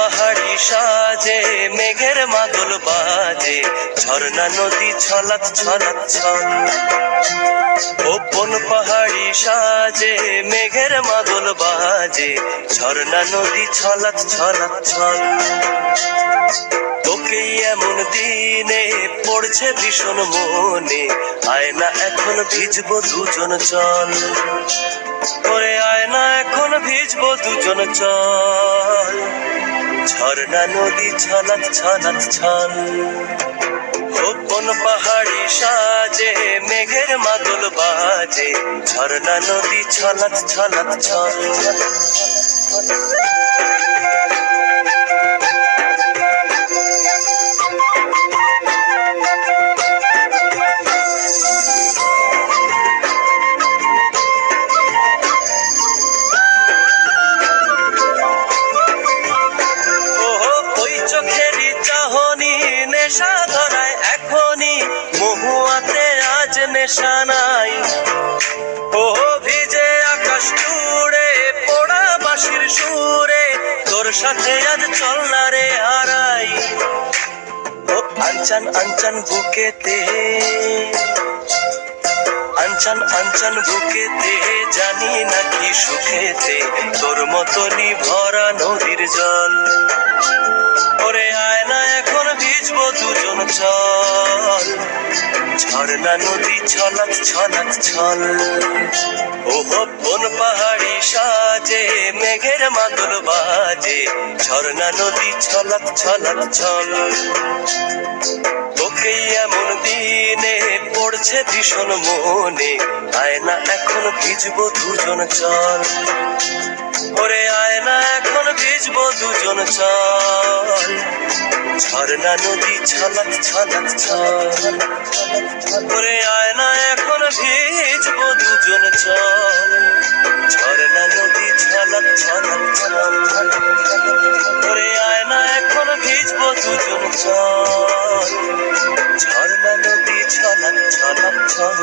পাহাড়ি সাজে মেঘের মাদল বাজে, ঝর্ণা নদী ছলাৎ ছলাৎ ছল। ও কোন পাহাড়ি সাজে মেঘের মাদল বাজে, ঝর্ণা নদী ছলাৎ ছলাৎ ছল। তোকেই এমন দিনে পড়ছে ভীষণ মনে, আয় না এখন ভিজবো দুজন চল। ওরে আয় না এখন ভিজবো দুজন চল, ঝর্ণা নদী ছলাৎ ছলাৎ ছল। ও কোন পাহাড়ি সাজে মেঘের মাদল বাজে, ঝর্ণা নদী ছলাৎ ছলাৎ ছল। চোখেরই চাহনি নেশা ধরায় এখনই, মহুয়াতে আজ নেশা নাই। ও ভিজে আকাশ জুড়ে পোড়া বাঁশির সুরে, তোর সাথে আজ চল না রে হারাই। ও আনচান আনচান বুকেতে, আনচান আনচান বুকেতে, জানি নাকি সুখেতে তোর মতনই ভরা নদীর জল। ওরে আয় না এখন ভিজবো দুজন চল, ঝর্ণা নদী ছলাৎ ছলাৎ ছল। ও কোন পাহাড়ি সাজে মেঘের মাদল বাজে, ঝর্ণা নদী ছলাৎ ছলাৎ ছল। তোকেই এমন দিনে পড়ছে ভীষণ মনে, আয় না এখন ভিজবো দুজন চল। ওরে আয় না এখন ভিজবো দুজন চল, ঝর্ণা নদী ছলাৎ ছলাৎ ছল। ওরে আয় না এখন ভিজবো দুজন চল, ঝর্ণা নদী ছলাৎ ছলাৎ ছল। ওরে আয় না এখন ভিজবো দুজন চল, ঝর্ণা নদী ছলাৎ ছলাৎ ছল।